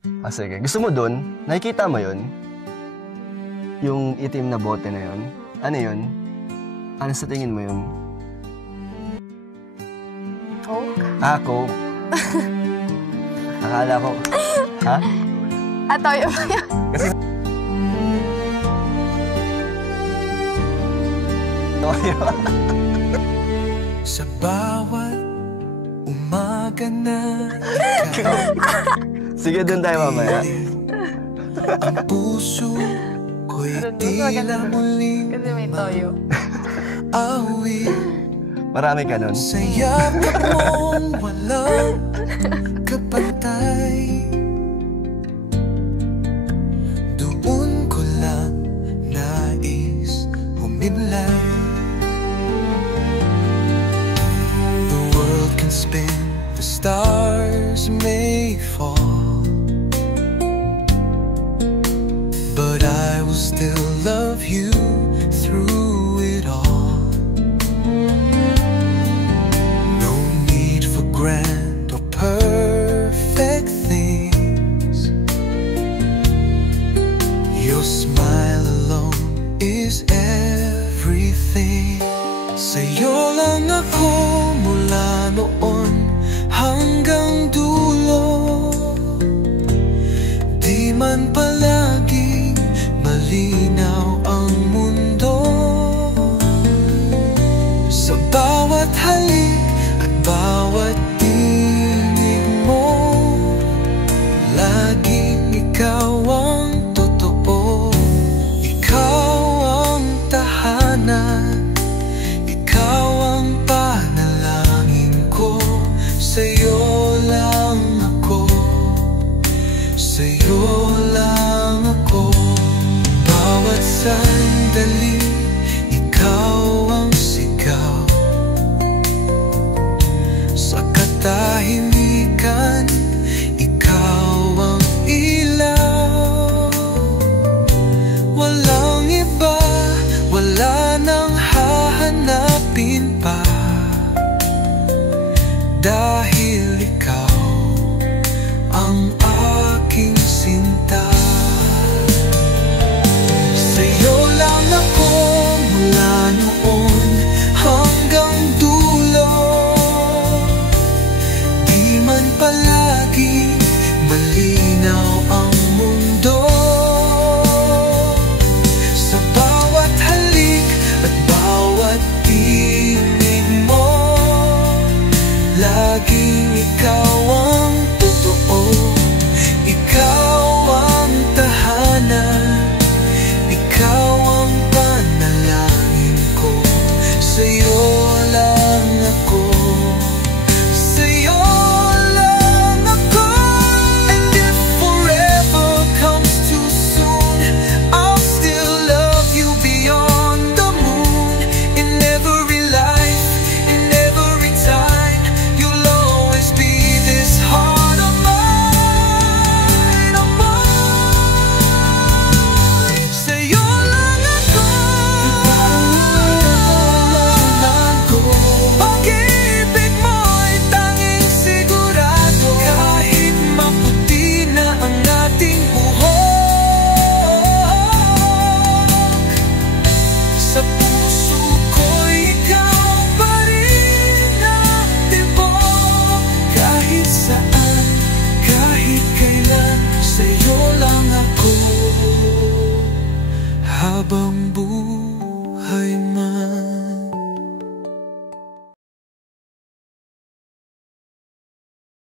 Ah, sige. Gusto mo dun? Nakikita mo yun? Yung itim na bote na yun? Ano yun? Ano sa tingin mo yun? Coke? Ah, Coke. Akala ko. Ha? Toyo ba yun? Kasi... Toyo. Sa bawat umaga na Sige, dun tayo mamaya. ang puso ko'y tila muling Kasi may toyo. awi. Marami ka nun. Sa yakap mong walang kapantay, doon ko lang nais humimlay. The world can spin, the stars may fall, but I will still love you through it all. No need for grand or perfect things. Your smile alone is everything. Sa'yo lang ako mula noon hanggang dulo. Di man palaging malinaw ang mundo. Sa bawat halik at bawat tinig mo, laging ikaw ang totoo. Ikaw ang tahanan, ikaw ang panalangin ko. Sa'yo lang ako, sa'yo lang ako. Bawat sandali, ikaw ang sigaw. Sa katahimikan, ikaw ang ilaw. Walang iba, wala nang hahanapin pa, dahil ikaw ang aking sinta. Sa'yo lang ako mula noon hanggang dulo. Di man palagi malinaw